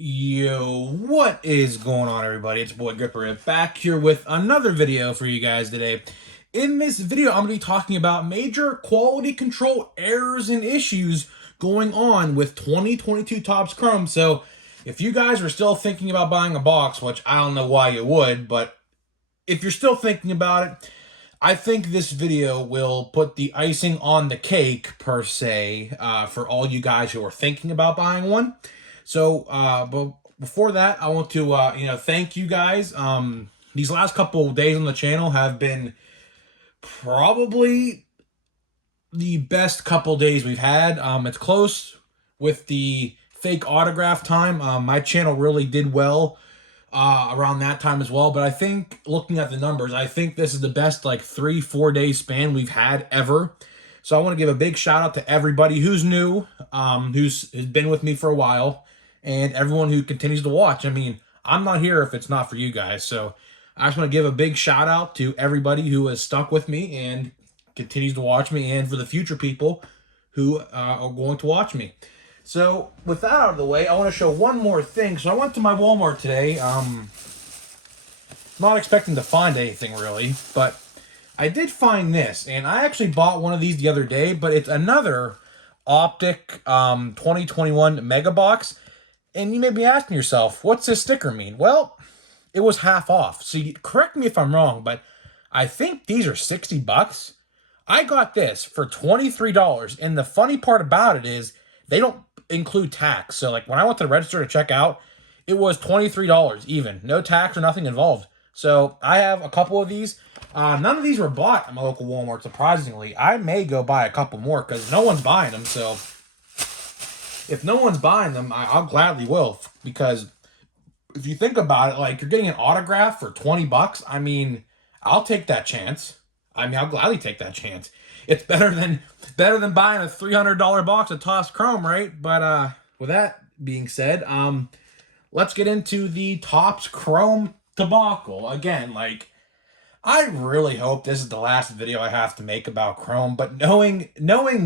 Yo, what is going on, everybody? It's boy Gripper back here with another video for you guys today. In this video, I'm going to be talking about major quality control errors and issues going on with 2022 Topps Chrome. So, if you guys are still thinking about buying a box, which I don't know why you would, but if you're still thinking about it, I think this video will put the icing on the cake, per se, for all you guys who are thinking about buying one. So, but before that, I want to, thank you guys. These last couple of days on the channel have been probably the best couple days we've had. It's close with the fake autograph time. My channel really did well around that time as well. But I think, looking at the numbers, I think this is the best, like, 3-4 day span we've had ever. So I want to give a big shout out to everybody who's new, who's been with me for a while, and everyone who continues to watch. I mean, I'm not here if it's not for you guys. So I just want to give a big shout out to everybody who has stuck with me and continues to watch me, and for the future people who are going to watch me. So with that out of the way, I want to show one more thing. So I went to my Walmart today. Not expecting to find anything really, but I did find this, and I actually bought one of these the other day, but it's another Optic 2021 Megabox. And you may be asking yourself, what's this sticker mean? Well, it was half off. So correct me if I'm wrong, but I think these are 60 bucks. I got this for $23. And the funny part about it is they don't include tax. So like when I went to the register to check out, it was $23 even. No tax or nothing involved. So I have a couple of these. None of these were bought at my local Walmart, surprisingly. I may go buy a couple more because no one's buying them. So if no one's buying them, I'll gladly will. Because if you think about it, like, you're getting an autograph for 20 bucks. I mean, I'll take that chance. I mean, I'll gladly take that chance. It's better than buying a $300 box of Topps Chrome, right? But with that being said, let's get into the Topps Chrome debacle. Again, like, I really hope this is the last video I have to make about Chrome, but knowing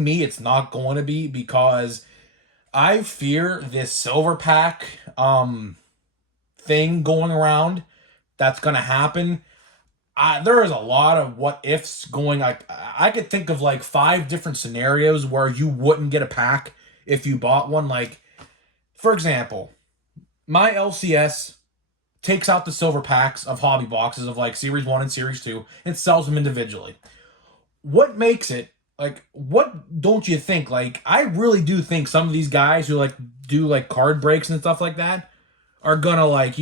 me, it's not going to be, because I fear this silver pack thing going around that's going to happen. There is a lot of what ifs going. Like, I could think of like 5 different scenarios where you wouldn't get a pack if you bought one. Like, for example, my LCS takes out the silver packs of hobby boxes of like Series 1 and Series 2 and sells them individually. What makes it, like, what don't you think? Like, I really do think some of these guys who like do like card breaks and stuff like that are gonna, like,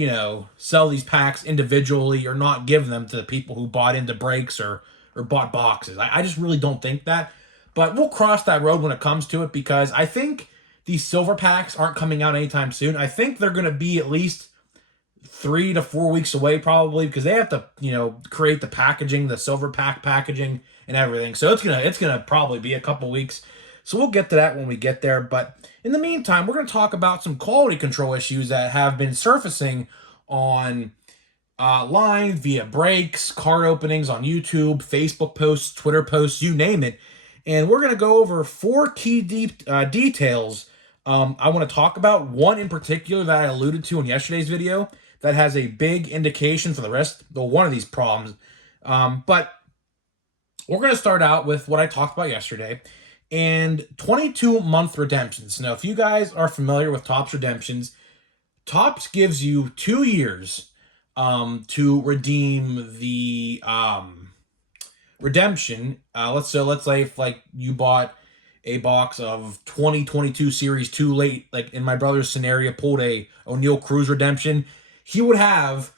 sell these packs individually or not give them to the people who bought into breaks or bought boxes. I just really don't think that. But we'll cross that road when it comes to it, because I think these silver packs aren't coming out anytime soon. I think they're gonna be at least 3 to 4 weeks away, probably, because they have to, create the packaging, the silver pack packaging and everything. So it's gonna probably be a couple weeks. So we'll get to that when we get there. But in the meantime, we're going to talk about some quality control issues that have been surfacing on line via breaks, card openings on YouTube, Facebook posts, Twitter posts, you name it. And we're going to go over 4 key details I want to talk about. One in particular that I alluded to in yesterday's video that has a big indication for the rest, one of these problems. But we're going to start out with what I talked about yesterday, and 22-month redemptions. Now, if you guys are familiar with Topps redemptions, Topps gives you 2 years to redeem the redemption. Let's say if, like, you bought a box of 2022 Series 2 late, like in my brother's scenario, pulled a O'Neal Cruz redemption, he would have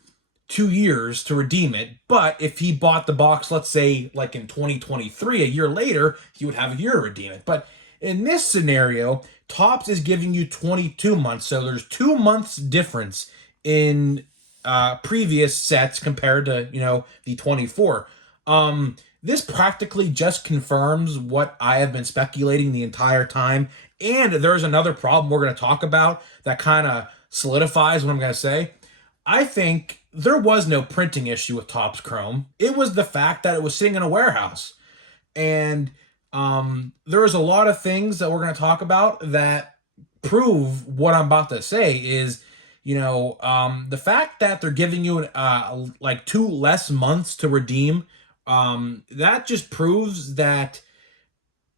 2 years to redeem it. But if he bought the box, let's say like in 2023, a year later, he would have a year to redeem it. But in this scenario, Topps is giving you 22 months. So there's 2 months difference in previous sets compared to, the 24. This practically just confirms what I have been speculating the entire time. And there's another problem we're going to talk about that kind of solidifies what I'm going to say. I think there was no printing issue with Topps Chrome. It was the fact that it was sitting in a warehouse. And there is a lot of things that we're going to talk about that prove what I'm about to say is The fact that they're giving you like 2 less months to redeem, that just proves that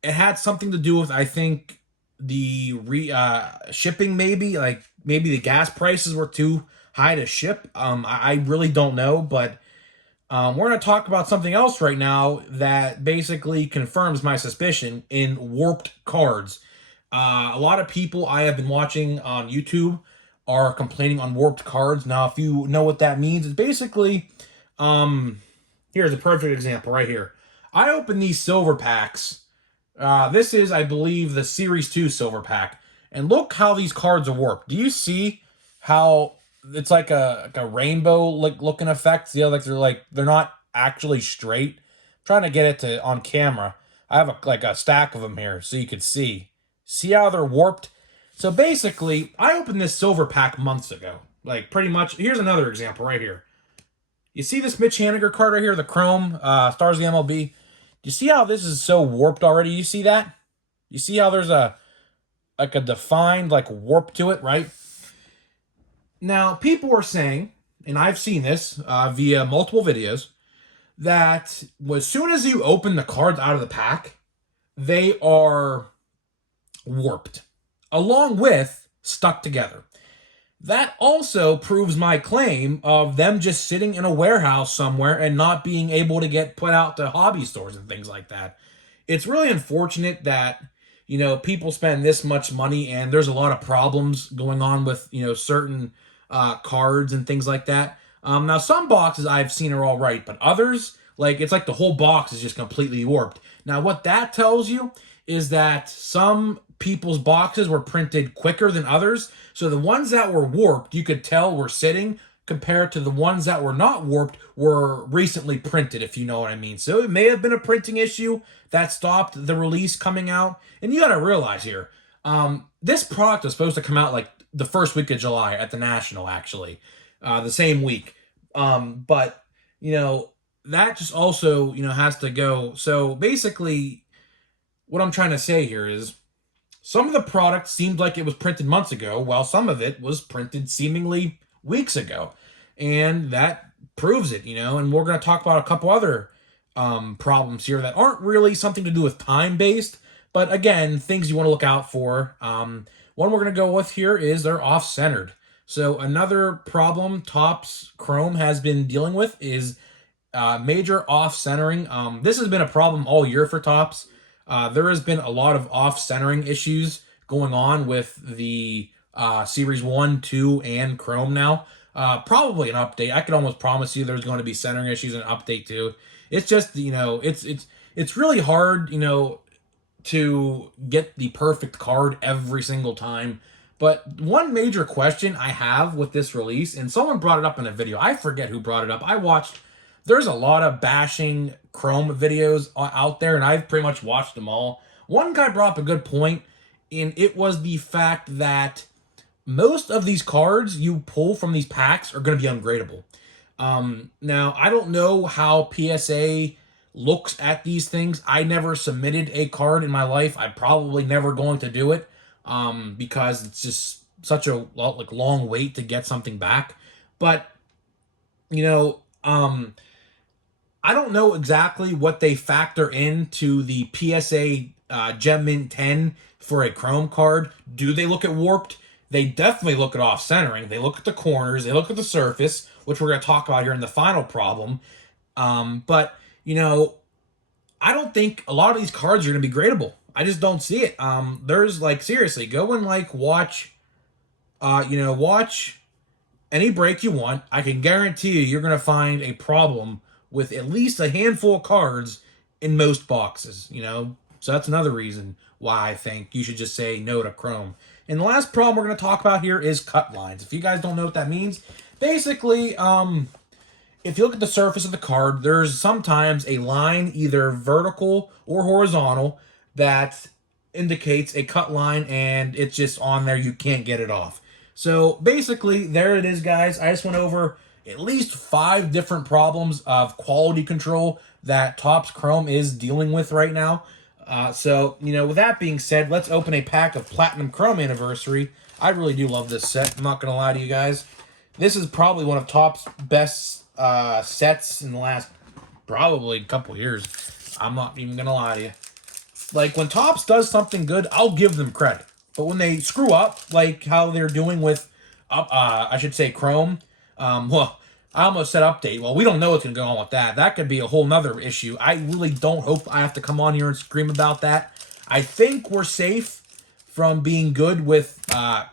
it had something to do with, I think, the shipping, maybe like maybe the gas prices were too high to ship. I really don't know, but we're going to talk about something else right now that basically confirms my suspicion in warped cards. A lot of people I have been watching on YouTube are complaining on warped cards. Now, if you know what that means, it's basically, um, here's a perfect example right here. I opened these silver packs. This is, I believe, the Series 2 silver pack. And look how these cards are warped. Do you see how it's like a rainbow looking effect? See how they're not actually straight? I'm trying to get it to on camera. I have a stack of them here so you could see. See how they're warped? So basically, I opened this silver pack months ago. Like pretty much. Here's another example right here. You see this Mitch Haniger card right here, the Chrome Stars of the MLB. You see how this is so warped already? You see that? You see how there's a defined warp to it, right? Now, people are saying, and I've seen this via multiple videos, that as soon as you open the cards out of the pack, they are warped, along with stuck together. That also proves my claim of them just sitting in a warehouse somewhere and not being able to get put out to hobby stores and things like that. It's really unfortunate that, people spend this much money and there's a lot of problems going on with, certain cards and things like that. Now, some boxes I've seen are all right, but others, it's like the whole box is just completely warped. Now, what that tells you is that some people's boxes were printed quicker than others. So the ones that were warped, you could tell were sitting, compared to the ones that were not warped were recently printed, if you know what I mean. So it may have been a printing issue that stopped the release coming out. And you got to realize here, this product was supposed to come out the first week of July at the National, actually, the same week. But, that just also, has to go. So basically, what I'm trying to say here is some of the product seemed like it was printed months ago, while some of it was printed seemingly weeks ago. And that proves it, and we're going to talk about a couple other problems here that aren't really something to do with time-based, but again, things you want to look out for. One we're going to go with here is they're off-centered. So another problem Topps Chrome has been dealing with is major off-centering. This has been a problem all year for Topps. There has been a lot of off-centering issues going on with the Series 1, 2, and Chrome now. Probably an update. I could almost promise you there's going to be centering issues in an update too. It's just, it's really hard, to get the perfect card every single time. But one major question I have with this release, and someone brought it up in a video. I forget who brought it up. There's a lot of bashing Chrome videos out there, and I've pretty much watched them all. One guy brought up a good point, and it was the fact that most of these cards you pull from these packs are going to be ungradable. Now, I don't know how PSA looks at these things. I never submitted a card in my life. I'm probably never going to do it because it's just such a long wait to get something back. But, I don't know exactly what they factor into the PSA Gem Mint 10 for a Chrome card. Do they look at warped? They definitely look at off-centering. They look at the corners. They look at the surface, which we're going to talk about here in the final problem. But, I don't think a lot of these cards are going to be gradable. I just don't see it. There's, seriously, go and, watch, watch any break you want. I can guarantee you're going to find a problem with at least a handful of cards in most boxes, So that's another reason why I think you should just say no to Chrome. And the last problem we're going to talk about here is cut lines. If you guys don't know what that means, basically, if you look at the surface of the card, there's sometimes a line, either vertical or horizontal, that indicates a cut line, and it's just on there. You can't get it off. So basically, there it is, guys. I just went over at least 5 different problems of quality control that Topps Chrome is dealing with right now. So, with that being said, let's open a pack of Platinum Chrome Anniversary. I really do love this set. I'm not going to lie to you guys. This is probably one of Topps best sets in the last probably couple years. I'm not even going to lie to you. Like, when Topps does something good, I'll give them credit. But when they screw up, like how they're doing with, I should say, Chrome, well, I almost said update. Well, we don't know what's going to go on with that. That could be a whole nother issue. I really don't hope I have to come on here and scream about that. I think we're safe from being good with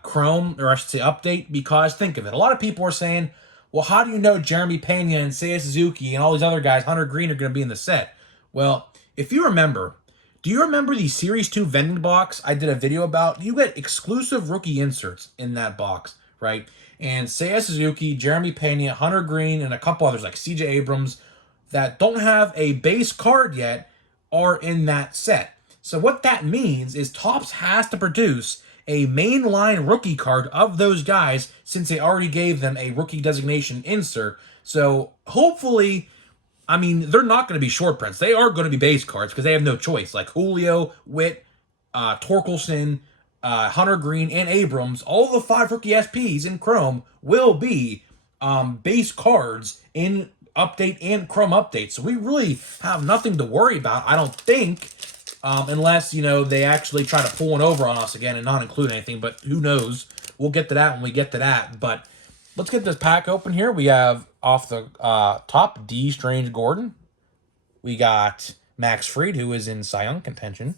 Chrome, or I should say update, because think of it. A lot of people are saying, well, how do you know Jeremy Pena and Seiya Suzuki and all these other guys, Hunter Green, are going to be in the set? Well, if you remember, do you remember the Series 2 vending box I did a video about? You get exclusive rookie inserts in that box, right? And Seiya Suzuki, Jeremy Pena, Hunter Green, and a couple others like CJ Abrams that don't have a base card yet are in that set. So what that means is Topps has to produce a mainline rookie card of those guys since they already gave them a rookie designation insert. So hopefully, I mean, they're not going to be short prints. They are going to be base cards because they have no choice. Like Julio, Witt, Torkelson, Hunter Green, and Abrams, all the 5 rookie SPs in Chrome will be base cards in update and Chrome update. So we really have nothing to worry about, I don't think, unless, you know, they actually try to pull one over on us again and not include anything. But who knows? We'll get to that when we get to that. But let's get this pack open here. We have off the top D. Strange Gordon. We got Max Fried, who is in Cy Young contention.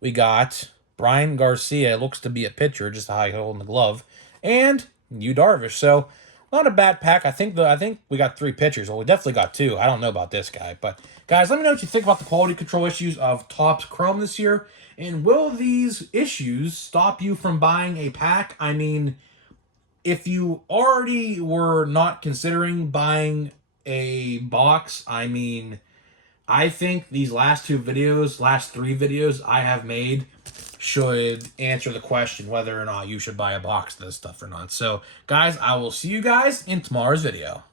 We got Brian Garcia, looks to be a pitcher, just how he holding the glove, and Yu Darvish. So not a bad pack. I think we got 3 pitchers. Well, we definitely got 2. I don't know about this guy, but guys, let me know what you think about the quality control issues of Topps Chrome this year, and will these issues stop you from buying a pack? I mean, if you already were not considering buying a box, I mean, I think these last 3 videos I have made should answer the question whether or not you should buy a box of this stuff or not. So, guys, I will see you guys in tomorrow's video.